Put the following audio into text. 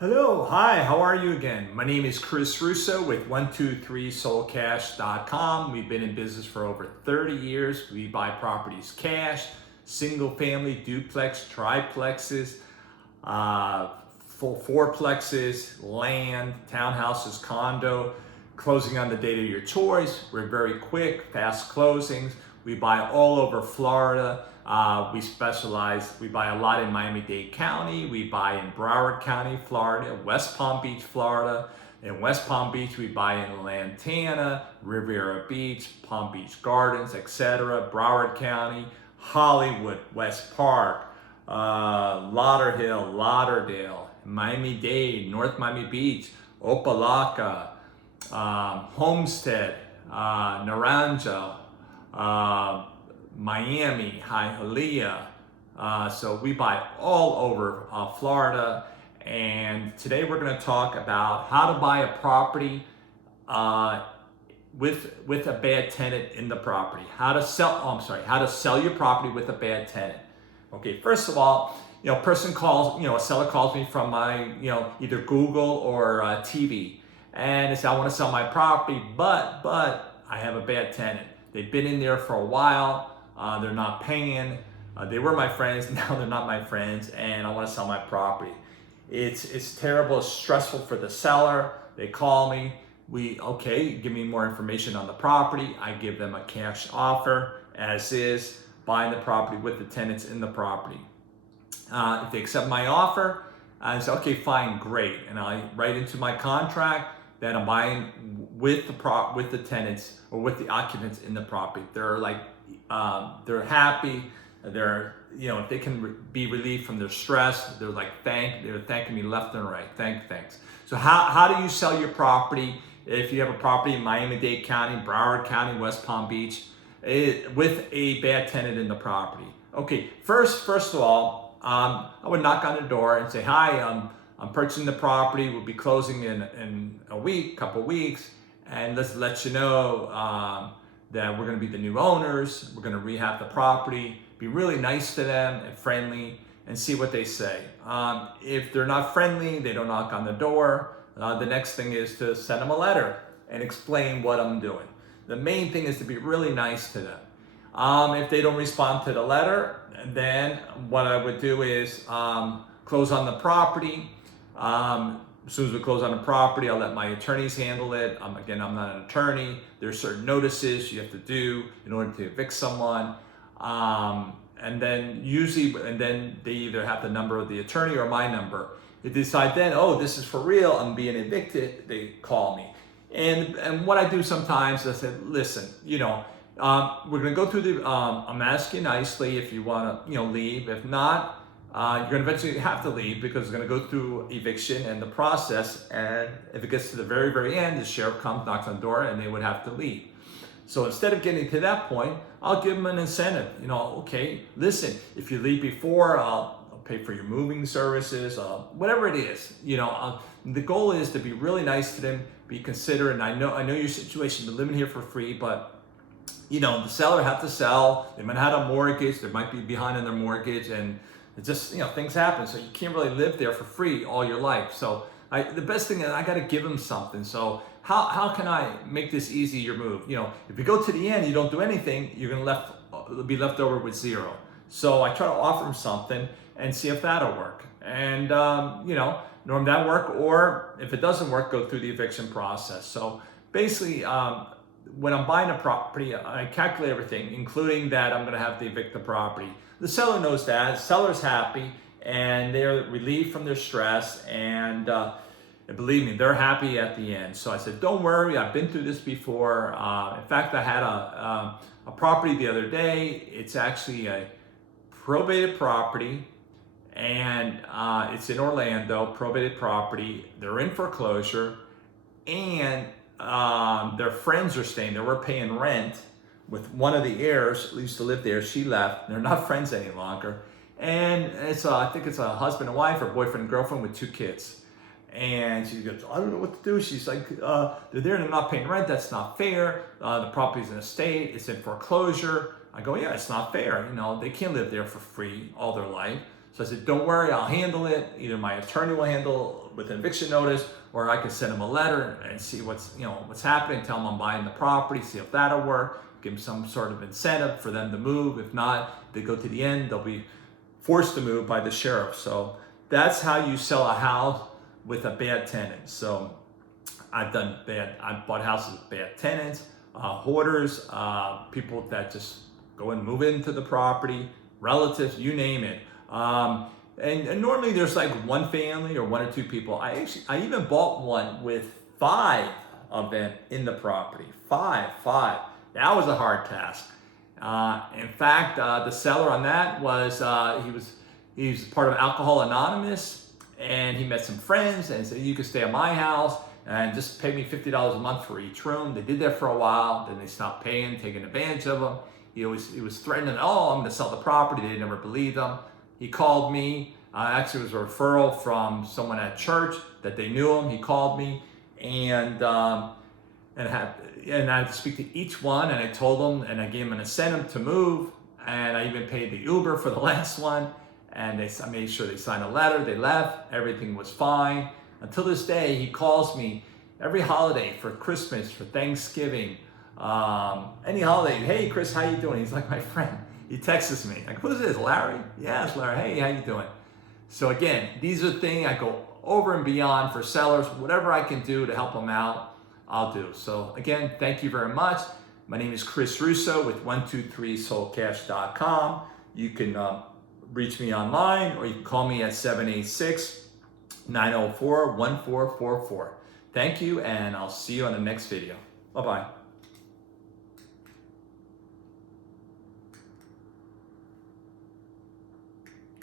Hello, hi, how are you again? My name is Chris Russo with 123soulcash.com. We've been in business for over 30 years. We buy properties cash, single family, duplex, triplexes, full fourplexes, land, townhouses, condo, closing on the date of your choice. We're very quick, fast closings. We buy all over Florida. We buy a lot in Miami-Dade County. We buy in Broward County, Florida, West Palm Beach, Florida. In West Palm Beach, we buy in Lantana, Riviera Beach, Palm Beach Gardens, etc. Broward County, Hollywood, West Park, Lauderhill, Lauderdale, Miami-Dade, North Miami Beach, Opelika, Homestead, Naranja, Miami, Hialeah. So we buy all over Florida. And today we're going to talk about how to buy a property with a bad tenant in the property. How to sell your property with a bad tenant. Okay, first of all, a seller calls me from my, either Google or TV, and they say, I want to sell my property, but I have a bad tenant. They've been in there for a while. They're not paying. They were my friends. Now they're not my friends, and I want to sell my property. It's terrible. It's stressful for the seller. They call me. Give me more information on the property. I give them a cash offer, as is, buying the property with the tenants in the property. If they accept my offer, I say, okay, fine, great, and I write into my contract that I'm buying with the tenants or with the occupants in the property. They're they're happy. If they can be relieved from their stress, they're thanking me left and right. Thanks. So how do you sell your property if you have a property in Miami-Dade County, Broward County, West Palm Beach, with a bad tenant in the property? Okay, first of all, I would knock on the door and say, hi, I'm purchasing the property. We'll be closing in a week, couple weeks, and let's let you know that we're going to be the new owners. We're going to rehab the property. Be really nice to them and friendly, and see what they say. If they're not friendly, they don't knock on the door. The next thing is to send them a letter and explain what I'm doing. The main thing is to be really nice to them. If they don't respond to the letter, then what I would do is close on the property. As soon as we close on the property, I'll let my attorneys handle it. Again, I'm not an attorney. There are certain notices you have to do in order to evict someone. And then they either have the number of the attorney or my number. If they decide then, oh, this is for real, I'm being evicted, they call me. And what I do sometimes, I say, listen, we're gonna go through I'm asking nicely if you wanna, leave. If not, you're going to eventually have to leave because it's going to go through eviction and the process. And if it gets to the very, very end, the sheriff comes, knocks on the door, and they would have to leave. So instead of getting to that point, I'll give them an incentive. Okay, listen, if you leave before, I'll pay for your moving services, whatever it is. The goal is to be really nice to them, be considerate. And I know your situation, you're living here for free, but the seller had to sell. They might have had a mortgage. They might be behind on their mortgage, and it just, things happen. So you can't really live there for free all your life. So the best thing is I got to give them something. So how can I make this easy, your move? If you go to the end, you don't do anything, you're going to be left over with zero. So I try to offer them something and see if that'll work. And, norm that work, or if it doesn't work, go through the eviction process. So basically, when I'm buying a property, I calculate everything, including that I'm going to have to evict the property. The seller knows that. The seller's happy, and they're relieved from their stress, and believe me, they're happy at the end. So I said, don't worry, I've been through this before. In fact, I had a property the other day. It's actually a probated property, and it's in Orlando, probated property. They're in foreclosure, and their friends are staying there. We're paying rent with one of the heirs who used to live there. She left. They're not friends any longer. And I think it's a husband and wife or boyfriend and girlfriend with 2 kids. And she goes, I don't know what to do. She's like, they're there and they're not paying rent. That's not fair. The property's in a state. It's in foreclosure. I go, yeah, it's not fair. They can't live there for free all their life. So I said, don't worry, I'll handle it. Either my attorney will handle it with an eviction notice, or I can send them a letter and see what's happening, tell them I'm buying the property, see if that'll work, give them some sort of incentive for them to move. If not, they go to the end, they'll be forced to move by the sheriff. So that's how you sell a house with a bad tenant. So I've bought houses with bad tenants, hoarders, people that just go and move into the property, relatives, you name it. And normally there's like one family or one or two people. I even bought one with 5 of them in the property. Five. That was a hard task. In fact, the seller on that was he was part of Alcohol Anonymous, and he met some friends and said, you can stay at my house and just pay me $50 a month for each room. They did that for a while, then they stopped paying, taking advantage of him. He was threatening, oh, I'm gonna sell the property. They never believed him. He called me. Actually, it was a referral from someone at church that they knew him. He called me, and I had to speak to each one, and I told them, and I gave them an incentive to move, and I even paid the Uber for the last one, and I made sure they signed a letter. They left. Everything was fine. Until this day, he calls me every holiday, for Christmas, for Thanksgiving, any holiday. Hey, Chris, how you doing? He's like my friend. He texts me, like, who's this, Larry? Yeah, it's Larry. Hey, how you doing? So again, these are things I go over and beyond for sellers. Whatever I can do to help them out, I'll do. So again, thank you very much. My name is Chris Russo with 123soldcash.com. You can reach me online, or you can call me at 786-904-1444. Thank you, and I'll see you on the next video. Bye-bye.